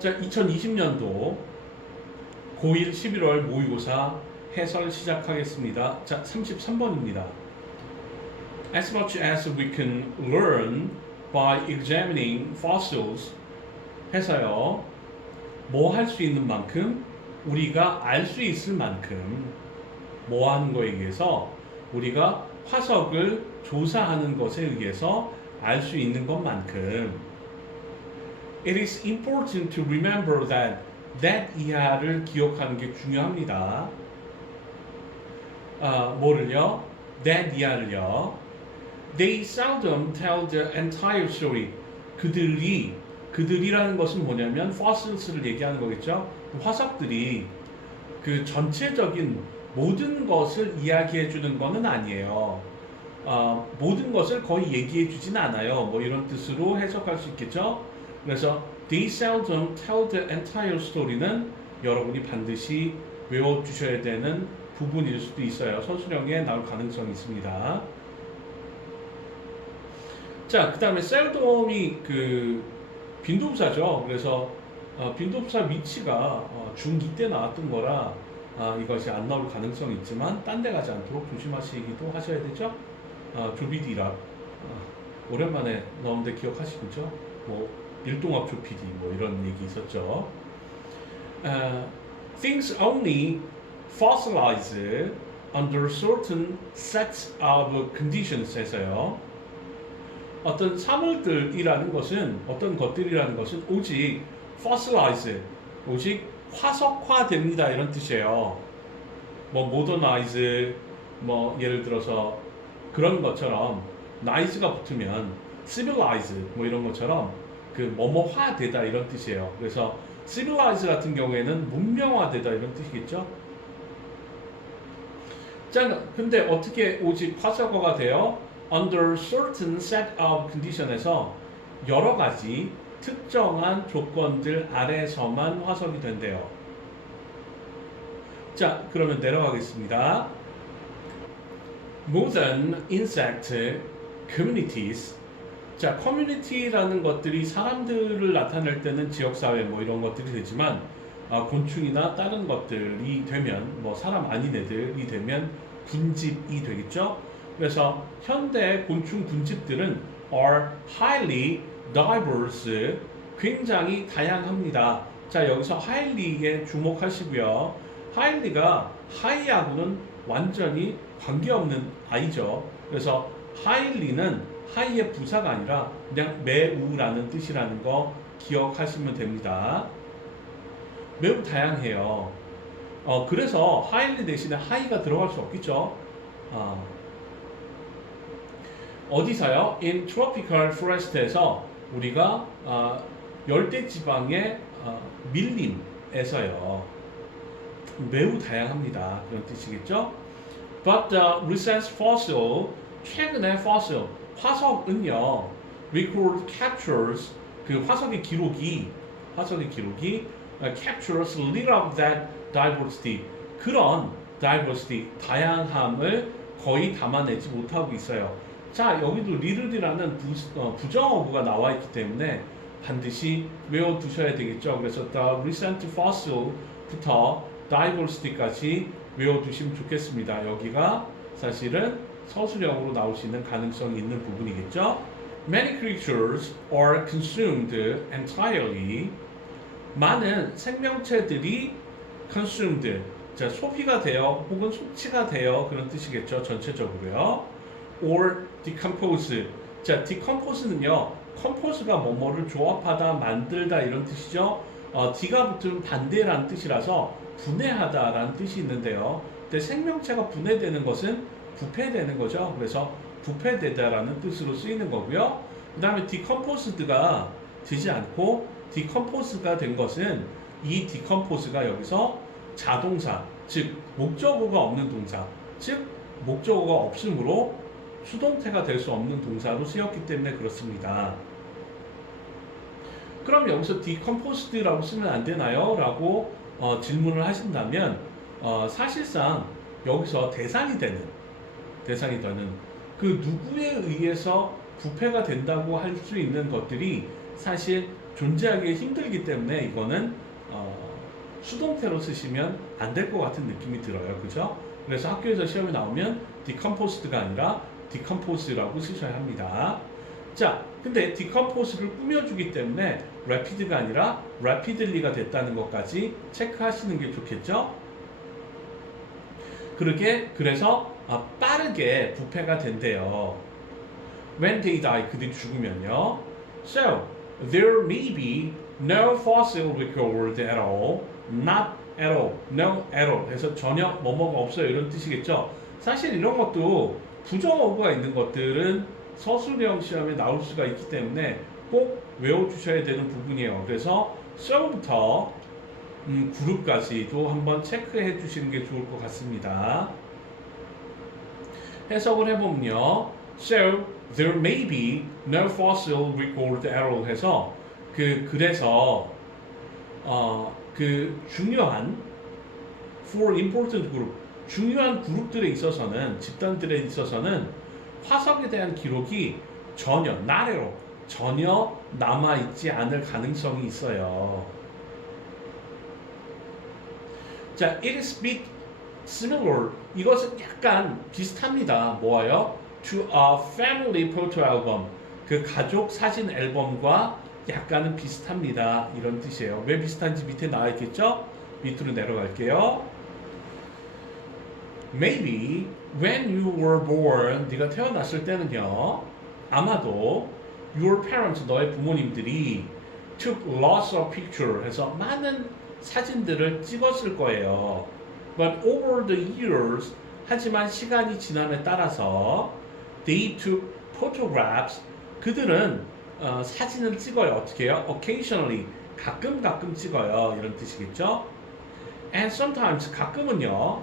자, 2020년도 고1 11월 모의고사 해설 시작하겠습니다. 자, 33번입니다. As much as we can learn by examining fossils 해서요. 뭐 할 수 있는 만큼 우리가 알 수 있을 만큼 뭐 하는 거에 의해서 우리가 화석을 조사하는 것에 의해서 알 수 있는 것만큼 It is important to remember that 이하를 기억하는 게 중요합니다. 뭐를요? that 이하를요. They seldom tell the entire story. 그들이라는 것은 뭐냐면 fossils를 얘기하는 거겠죠. 화석들이 그 전체적인 모든 것을 이야기해 주는 것은 아니에요. 모든 것을 거의 얘기해 주진 않아요. 뭐 이런 뜻으로 해석할 수 있겠죠. 그래서 they seldom tell the entire story는 여러분이 반드시 외워주셔야 되는 부분일 수도 있어요. 서술형에 나올 가능성이 있습니다. 자, 그 다음에 seldom이 그 빈도부사죠. 그래서 빈도부사 위치가 중2 때 나왔던 거라 이것이 안 나올 가능성이 있지만 딴 데 가지 않도록 조심하시기도 하셔야 되죠. 조비디랍 오랜만에 나오는데 기억하시겠죠? 뭐 일동학 조피디 뭐 이런 얘기 있었죠. Things only fossilize under certain sets of conditions 해서요. 어떤 사물들이라는 것은 어떤 것들이라는 것은 오직 fossilize 오직 화석화됩니다 이런 뜻이에요. 뭐 modernize 뭐 예를 들어서 그런 것처럼 nice가 붙으면 civilize 뭐 이런 것처럼 그 뭐뭐화되다 이런 뜻이에요. 그래서 civilize 같은 경우에는 문명화되다 이런 뜻이겠죠. 자, 근데 어떻게 오직 화석화가 돼요? Under certain set of condition에서 여러 가지 특정한 조건들 아래서만 화석이 된대요. 자, 그러면 내려가겠습니다. Modern insect communities. 자, 커뮤니티라는 것들이 사람들을 나타낼 때는 지역사회 뭐 이런 것들이 되지만 곤충이나 다른 것들이 되면 뭐 사람 아닌 애들이 되면 군집이 되겠죠. 그래서 현대 곤충 군집들은 are highly diverse 굉장히 다양합니다. 자, 여기서 highly에 주목하시고요. highly가 high하고는 완전히 관계없는 아이죠. 그래서 highly는 high의 부사가 아니라 그냥 매우라는 뜻이라는 거 기억하시면 됩니다. 매우 다양해요. 그래서 highly 대신에 high가 들어갈 수 없겠죠. 어디서요? In tropical forest에서 우리가 열대 지방의 밀림에서요. 매우 다양합니다. 그런 뜻이겠죠? But the recent fossil, 최근의 fossil, 화석은요, record captures, 그 화석의 기록이 captures little of that diversity, 그런 diversity, 다양함을 거의 담아내지 못하고 있어요. 자, 여기도 little이라는 부정어구가 나와 있기 때문에 반드시 외워두셔야 되겠죠. 그래서 the recent fossil부터 diversity까지 외워두시면 좋겠습니다. 여기가 사실은 서술형으로 나올 수 있는 가능성이 있는 부분이겠죠. Many creatures are consumed entirely. 많은 생명체들이 consumed, 자, 소비가 되어 혹은 소치가 되어 그런 뜻이겠죠. 전체적으로요. or decompose. 자, decompose는요. compose가 뭐뭐를 조합하다, 만들다 이런 뜻이죠. D가 붙으면 반대라는 뜻이라서 분해하다라는 뜻이 있는데요. 근데 생명체가 분해되는 것은 부패되는 거죠. 그래서 부패되다라는 뜻으로 쓰이는 거고요. 그 다음에 decomposed가 되지 않고 decompose가 된 것은 이 decompose가 여기서 자동사, 즉 목적어가 없는 동사, 즉 목적어가 없으므로 수동태가 될 수 없는 동사로 쓰였기 때문에 그렇습니다. 그럼 여기서 decomposed라고 쓰면 안 되나요? 라고 질문을 하신다면 사실상 여기서 대상이 되는 그 누구에 의해서 부패가 된다고 할 수 있는 것들이 사실 존재하기 힘들기 때문에 이거는 수동태로 쓰시면 안 될 것 같은 느낌이 들어요. 그죠? 그래서 학교에서 시험에 나오면 decomposed가 아니라 decompose라고 쓰셔야 합니다. 자, 근데 decompose를 꾸며주기 때문에 rapid가 아니라 rapidly가 됐다는 것까지 체크하시는 게 좋겠죠? 그래서 빠르게 부패가 된대요. When they die, 그들이 죽으면요. So, there may be no fossil record at all, not at all, no at all. 그래서 전혀 뭐뭐가 없어요. 이런 뜻이겠죠. 사실 이런 것도 부정어구가 있는 것들은 서술형 시험에 나올 수가 있기 때문에 꼭 외워주셔야 되는 부분이에요. 그래서 so부터 그룹까지도 한번 체크해 주시는 게 좋을 것 같습니다. 해석을 해보면요. So, there may be no fossil record at all 해서 그래서 중요한 for important group 중요한 그룹들에 있어서는 집단들에 있어서는 화석에 대한 기록이 전혀 전혀 남아있지 않을 가능성이 있어요. 자, it is bit similar. 이것은 약간 비슷합니다. 뭐예요? To a family photo album. 그 가족 사진 앨범과 약간은 비슷합니다. 이런 뜻이에요. 왜 비슷한지 밑에 나와 있겠죠? 밑으로 내려갈게요. Maybe when you were born, 네가 태어났을 때는요. 아마도 your parents, 너의 부모님들이 took lots of pictures 해서 많은 사진들을 찍었을 거예요. But over the years, 하지만 시간이 지남에 따라서 they took photographs. 그들은 사진을 찍어요. 어떻게 해요? Occasionally, 가끔 찍어요. 이런 뜻이겠죠? And sometimes, 가끔은요.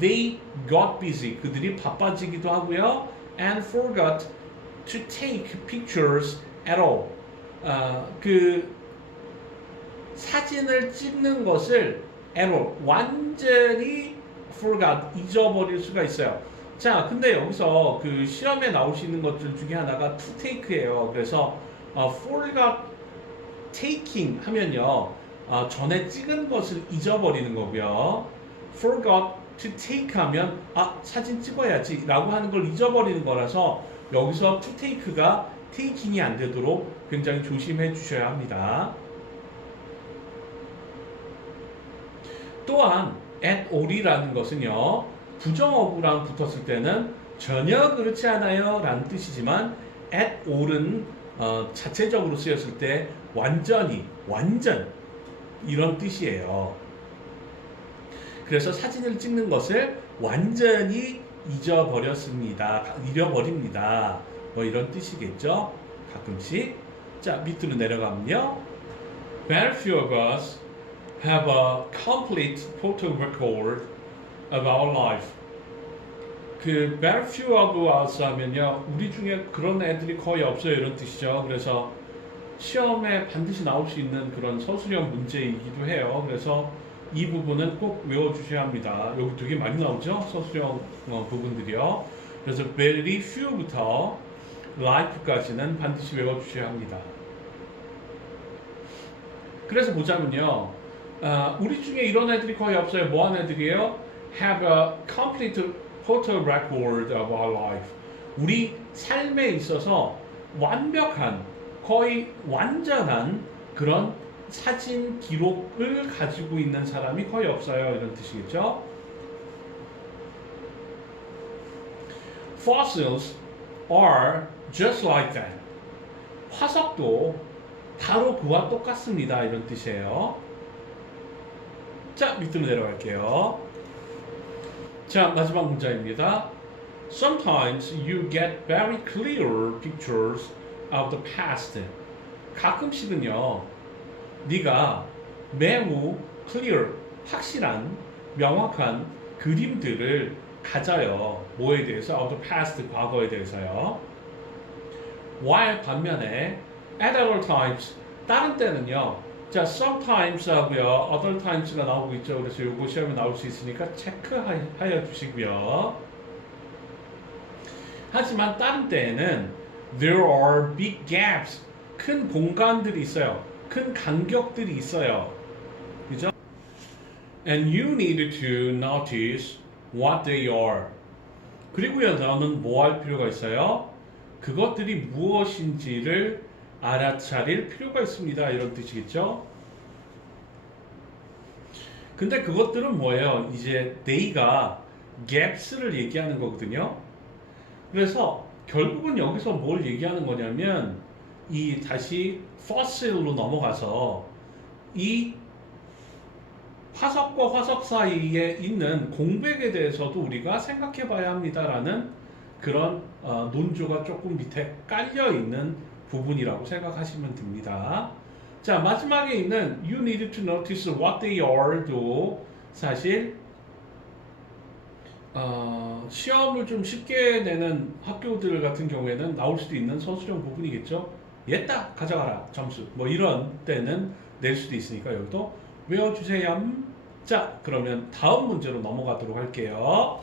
They got busy. 그들이 바빠지기도 하고요. And forgot to take pictures at all. 사진을 찍는 것을 at all, 완전히 forgot, 잊어버릴 수가 있어요. 자, 근데 여기서 그 시험에 나올 수 있는 것들 중에 하나가 to take예요. 그래서 forgot taking 하면요, 전에 찍은 것을 잊어버리는 거고요. forgot to take 하면 사진 찍어야지 라고 하는 걸 잊어버리는 거라서 여기서 to take가 taking이 안 되도록 굉장히 조심해 주셔야 합니다. 또한 at all이라는 것은요, 부정어구랑 붙었을 때는 전혀 그렇지 않아요 라는 뜻이지만 at all은 자체적으로 쓰였을 때 완전 이런 뜻이에요. 그래서 사진을 찍는 것을 완전히 잊어버립니다. 뭐 이런 뜻이겠죠. 가끔씩. 자, 밑으로 내려가면요. Very few of us have a complete photo record of our life. very few of us 하면요, 우리 중에 그런 애들이 거의 없어요. 이런 뜻이죠. 그래서 시험에 반드시 나올 수 있는 그런 서술형 문제이기도 해요. 그래서 이 부분은 꼭 외워주셔야 합니다. 여기 되게 많이 나오죠? 서술형 부분들이요. 그래서 very few부터 life까지는 반드시 외워주셔야 합니다. 그래서 보자면요. 우리 중에 이런 애들이 거의 없어요. 뭐 하는 애들이에요? Have a complete photo record of our life. 우리 삶에 있어서 완벽한, 거의 완전한 그런 사진 기록을 가지고 있는 사람이 거의 없어요. 이런 뜻이겠죠? Fossils are just like that. 화석도 바로 그와 똑같습니다. 이런 뜻이에요. 자, 밑으로 내려갈게요. 자, 마지막 문장입니다. Sometimes you get very clear pictures of the past. 가끔씩은요, 네가 매우 clear, 확실한, 명확한 그림들을 가져요. 뭐에 대해서? of the past, 과거에 대해서요. while 반면에 at other times, 다른 때는요. 자, sometimes 하고요. other times가 나오고 있죠. 그래서 요거 시험에 나올 수 있으니까 체크하여 주시고요. 하지만 다른 때에는 there are big gaps. 큰 공간들이 있어요. 큰 간격들이 있어요. 그죠? And you need to notice what they are. 그리고요, 너는 뭐 할 필요가 있어요? 그것들이 무엇인지를 알아차릴 필요가 있습니다. 이런 뜻이겠죠? 근데 그것들은 뭐예요? 이제 they가 gaps를 얘기하는 거거든요. 그래서 결국은 여기서 뭘 얘기하는 거냐면 이 다시 fossil로 넘어가서 이 화석과 화석 사이에 있는 공백에 대해서도 우리가 생각해 봐야 합니다라는 그런 논조가 조금 밑에 깔려 있는 부분이라고 생각하시면 됩니다. 자, 마지막에 있는 You need to notice what they are도 사실 시험을 좀 쉽게 내는 학교들 같은 경우에는 나올 수도 있는 서술형 부분이겠죠. 얘다 가져가라 점수 뭐 이런 때는 낼 수도 있으니까 여기도 외워주세요. 자, 그러면 다음 문제로 넘어가도록 할게요.